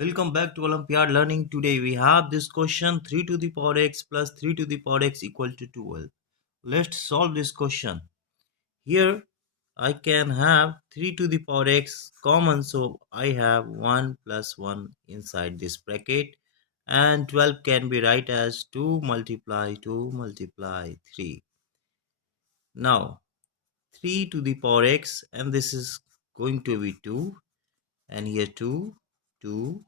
Welcome back to Olympiad Learning. Today we have this question 3 to the power x plus 3 to the power x equal to 12. Let's solve this question. Here I can have 3 to the power x common, so I have 1 plus 1 inside this bracket, and 12 can be written as 2 multiply 3. Now 3 to the power x, and this is going to be 2, and here 2, 2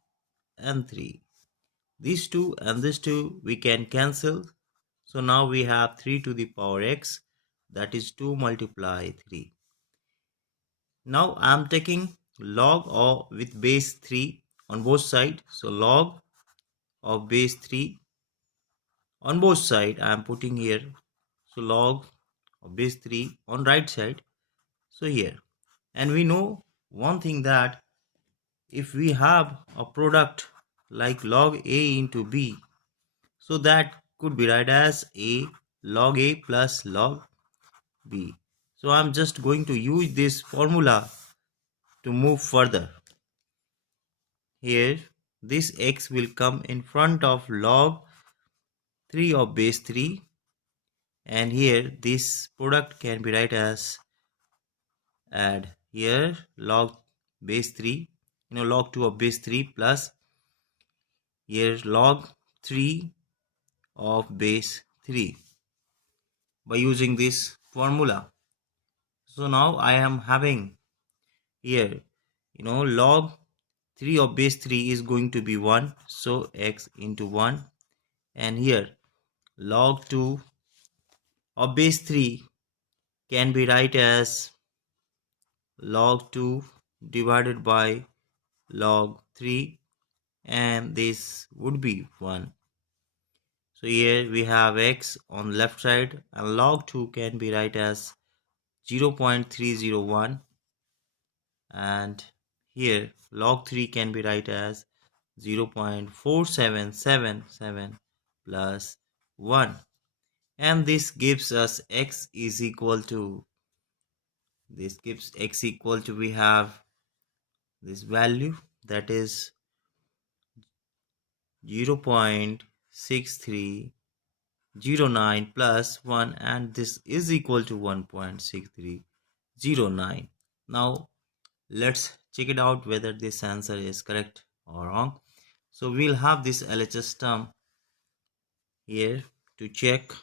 and 3. These 2 and this 2 we can cancel. So now we have 3 to the power x, that is 2 multiply 3. Now I am taking log of with base 3 on both sides. So log of base 3 on both sides I am putting here. So log of base 3 on right side. So here. And we know one thing, that if we have a product like log a into b, so that could be written as a log a plus log b. So I'm just going to use this formula to move further. Here this x will come in front of log 3 of base 3, and here this product can be written as add here log base 3, log 2 of base 3 plus here log 3 of base 3 by using this formula. So now I am having here log 3 of base 3 is going to be 1, so x into 1, and here log 2 of base 3 can be written as log 2 divided by log 3, and this would be 1. So here we have x on left side, and log 2 can be written as 0.301, and here log 3 can be written as 0.4777 plus 1, and this gives us x is equal to, we have this value, that is 0.6309 plus 1, and this is equal to 1.6309. Now let's check it out whether this answer is correct or wrong. So we'll have this LHS term here to check.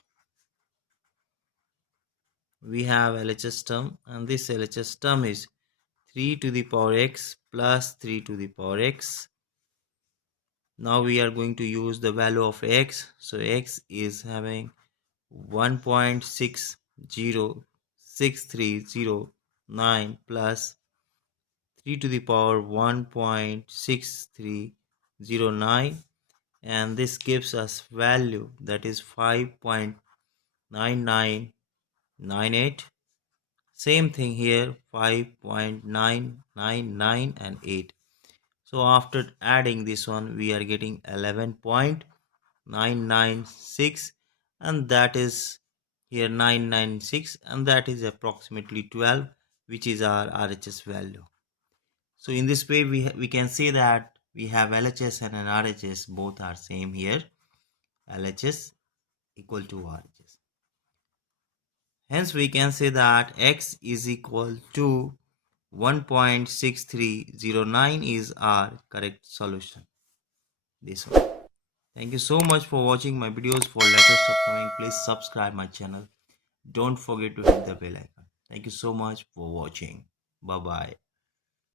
We have LHS term, and this LHS term is 3 to the power x plus 3 to the power x. Now we are going to use the value of x. So x is having 1.606309 plus 3 to the power 1.6309, and this gives us value, that is 5.9998. Same thing here, 5.999 and 8. So after adding this one, we are getting 11.996, and that is here 996, and that is approximately 12, which is our RHS value. So in this way we can say that we have LHS and an RHS, both are same here, LHS equal to RHS. Hence we can say that x is equal to 1.6309 is our correct solution. This one. Thank you so much for watching my videos. For latest upcoming, please subscribe my channel. Don't forget to hit the bell icon. Thank you so much for watching. Bye bye.